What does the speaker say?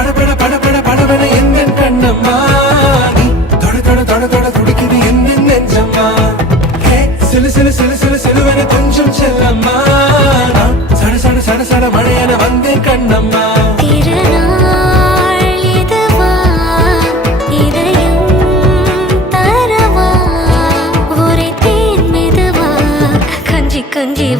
படபட படபட படபட எந்த கண்ணம்மா நீ தொட தொட தொட தொட துடிக்குது எந்த நெஞ்சம்மா ஹே சிலு சிலு சிலு சிலு சிலுவன கொஞ்சம் செல்லம்மா நான் சட சட சட சட மழையன வந்தேன் கண்ணம்மா திருநாள் இதுவா இதயம் தரவா ஒரே தேன் மெதுவா கஞ்சி கஞ்சி